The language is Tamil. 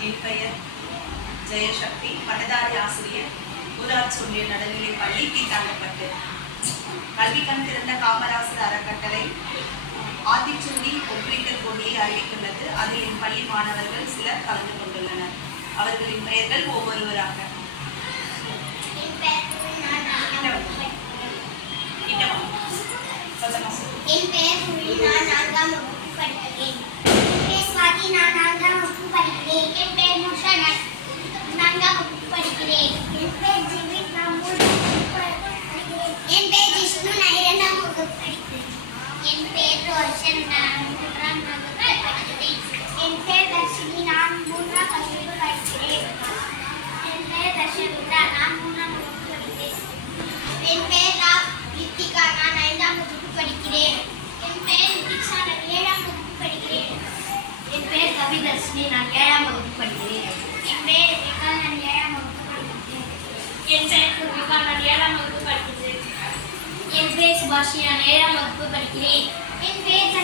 என் பெயர் ஜெயசக்தி பட்டதாரி ஆசிரியர் ஊராட்சி ஒன்றிய நடுநிலை பள்ளி கீத்தாங்கப்பட்டு கல்வி கண் திறந்த காமராசர் அறக்கட்டளை ஆத்திச்சூடி ஒப்பீட்டல் போட்டியை அறிவித்துள்ளது அதில் என் பள்ளி மாணவர்கள் சிலர் கலந்து கொண்டுள்ளனர். அவர்களின் பெயர்கள் ஒவ்வொருவராக. என் பெயர் நான் நான்காம் வகுப்பு படிக்கிறேன் நான் நான்காம் வகுப்பு படிக்கிறேன் என் பெயர் முஷா நான் நான்காம் வகுப்பு படிக்கிறேன் என் பெயர் ஜீவித் நான் மூன்றாம் வகுப்பு படிக்கிறேன் என் பெயர் ஜிஷ்ணு நான் இரண்டாம் வகுப்பு படிக்கிறேன் என் பெயர் நான் மூன்றாம் வகுப்பு படிக்கிறேன் என் பேர் தர்ஷினி நான் மூன்றாம் வகுப்பு படிக்கிறேன். என் பெயர் தர்ஷமித்ரா நான் மூன்றாம் வகுப்பு படிக்கிறேன் என் பெயர் ரா ரித்திகா நான் ஐந்தாம் வகுப்பு படிக்கிறேன் என் பெயர் நிதிஷா நான் ஏழாம் வகுப்பு படிக்கிறேன். என் பேர் கவிதர்ஷினி நான் ஏழாம் வகுப்பு படிக்கிறேன். என் பெயர் விகா நான் ஏழாம் வகுப்பு படிக்கிறேன் என் நான் ஏழாம் வகுப்பு என் பேர் சுபாஷி நான் ஏழாம் வகுப்பு படிக்கிறேன். என் பெயர்